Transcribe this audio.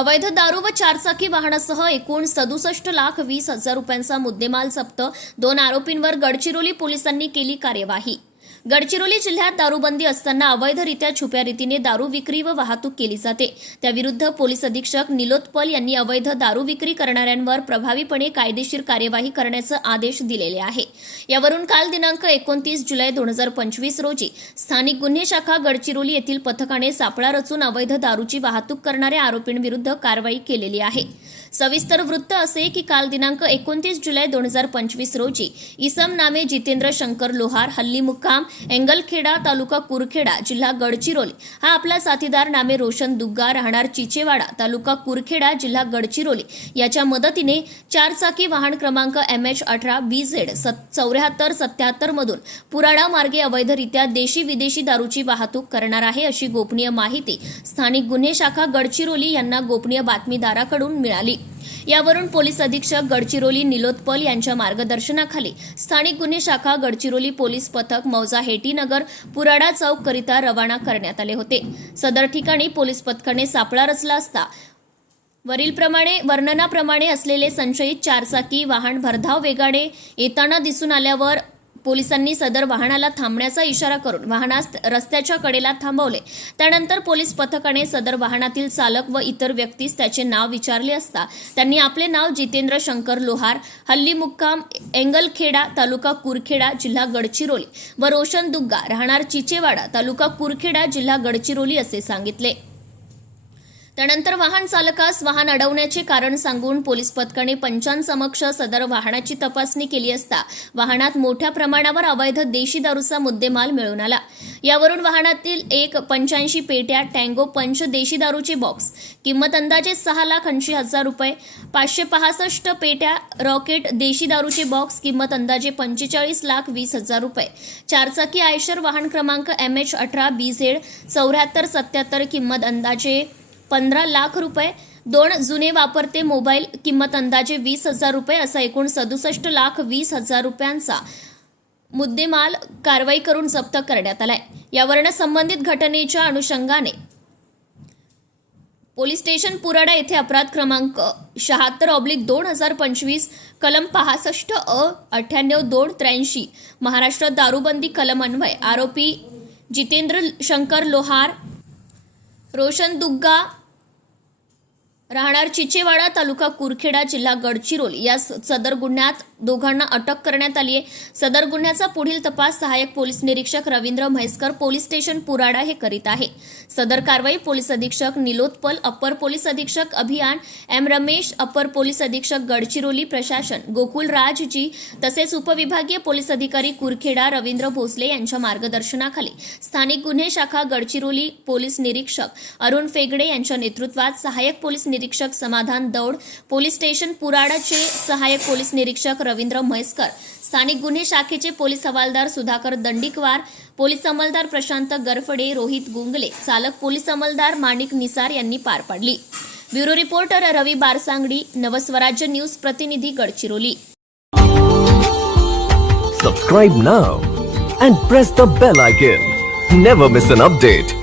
अवैध दारू व चारचाकी वाहनासह एकूण सदुसष्ट लाख वीस हजार रुपयांचा मुद्देमाल जप्त. दोन आरोपींवर गडचिरोली पोलिसांनी केली कार्यवाही. गडचिरोली जिल्ह्यात दारूबंदी असताना अवैधरित्या छुप्या रीतीने दारू विक्री व वाहतूक केली जाते. त्याविरुद्ध पोलीस अधीक्षक निलोत्पल यांनी अवैध दारू विक्री करणाऱ्यांवर प्रभावीपणे कायदेशीर कार्यवाही करण्याचे आदेश दिलेले आहे. यावरून काल दिनांक एकोणतीस जुलै दोन हजार पंचवीस रोजी स्थानिक गुन्हे शाखा गडचिरोली येथील पथकाने सापळा रचून अवैध दारूची वाहतूक करणाऱ्या आरोपींविरुद्ध कारवाई केलेली आहे. सविस्तर वृत्त असे की काल दिनांक एकोणतीस जुलै दोन हजार पंचवीस रोजी इसम नामे जितेंद्र शंकर लोहार हल्ली मुक्काम एंगलखेडा तालुका कुरखेडा जिल्हा गडचिरोली. हा आपला साथीदार नामे रोशन दुग्गा राहणार चिचेवाडा तालुका कुरखेडा जिल्हा गडचिरोली. याच्या मदतीने चारचाकी वाहन क्रमांक एम एच अठरा बी झेड चौऱ्याहत्तर सत्याहत्तर मधून पुराडा मार्गे अवैधरित्या देशी विदेशी दारूची वाहतूक करणार आहे अशी गोपनीय माहिती स्थानिक गुन्हे शाखा गडचिरोली यांना गोपनीय बातमीदाराकडून मिळाली. यावरून पोलीस अधीक्षक गडचिरोली निलोत्पल यांच्या मार्गदर्शनाखाली स्थानिक गुन्हे शाखा गडचिरोली पोलीस पथक मौजा हेटीनगर पुराडा चौक करिता रवाना करण्यात आले होते. सदर ठिकाणी पोलीस पथकाने सापळा रचला असता. वरीलप्रमाणे वर्णनाप्रमाणे असलेले संशयित चारचाकी वाहन भरधाव वेगाने येताना दिसून आल्यावर पोलिसांनी सदर वाहनाला थांबण्याचा इशारा करून वाहनास रस्त्याच्या कडेला थांबवले. त्यानंतर पोलीस पथकाने सदर वाहनातील चालक व इतर व्यक्तीस त्याचे नाव विचारले असता त्यांनी आपले नाव जितेंद्र शंकर लोहार हल्ली मुक्काम एंगलखेडा तालुका कुरखेडा जिल्हा गडचिरोली व रोशन दुग्गा राहणार चिचेवाडा तालुका कुरखेडा जिल्हा गडचिरोली असे सांगितले. त्यानंतर वाहन चालकास वाहन अडवण्याचे कारण सांगून पोलीस पथकाने पंचांसमक्ष सदर वाहनाची तपासणी केली असता वाहनात मोठ्या प्रमाणावर अवैध देशी दारूचा मुद्देमाल मिळून आला. यावरून वाहनातील एक पंच्याऐंशी पेट्या टँगो पंच देशी दारूचे बॉक्स किंमत अंदाजे सहा लाख ऐंशी हजार रुपये पाचशे पासष्ट पेट्या रॉकेट देशी दारूचे बॉक्स किंमत अंदाजे पंचेचाळीस लाख वीस हजार रुपये. चारचाकी आयशर वाहन क्रमांक एम एच अठरा बी झेड चौऱ्याहत्तर सत्याहत्तर किंमत अंदाजे पंधरा लाख रुपये. दोन जुने वापरते मोबाईल किंमत अंदाजे वीस हजार रुपये असा एकूण सदुसष्ट लाख वीस हजार रुपयांचा मुद्देमाल कारवाई करून जप्त करण्यात आलाय. यावरनं संबंधित घटनेच्या अनुषंगाने पोलीस स्टेशन पुराडा येथे अपराध क्रमांक शहात्तर ऑब्लिक दोन हजार पंचवीस कलम पासष्ट अ अठ्ठ्याण्णव दोन त्र्याऐंशी महाराष्ट्र दारूबंदी कलम अन्वय आरोपी जितेंद्र शंकर लोहार रोशन दुग्गा राहणार चिचेवाडा तालुका कुरखेडा जिल्हा गडचिरोली. या सदर गुन्ह्यात दोघांना अटक करण्यात आली आहे. सदर गुन्ह्याचा पुढील तपास सहाय्यक पोलीस निरीक्षक रवींद्र म्हैसकर पोलीस स्टेशन पुराडा हे करीत आहे. सदर कारवाई पोलीस अधीक्षक निलोत्पल अप्पर पोलीस अधीक्षक अभियान एम रमेश अप्पर पोलीस अधीक्षक गडचिरोली प्रशासन गोकुल राजजी तसेच उपविभागीय पोलीस अधिकारी कुरखेडा रवींद्र भोसले यांच्या मार्गदर्शनाखाली स्थानिक गुन्हे शाखा गडचिरोली पोलीस निरीक्षक अरुण फेगडे यांच्या नेतृत्वात सहाय्यक पोलीस निरीक्षक समाधान दौड पोलीस स्टेशन पुराडाचे सहाय्यक पोलीस निरीक्षक रवींद्र म्हैसकर स्थानिक गुन्हे शाखेचे पोलीस हवालदार सुधाकर दंडिकवार पोलीस अंमलदार प्रशांत गरफडे रोहित गुंगले चालक पोलीस अंमलदार माणिक निसार यांनी पार पाडली. Bureau reporter Ravi Barsangadi Navswarajya news प्रतिनिधी Gadchiroli. Subscribe now and press the bell icon never miss an update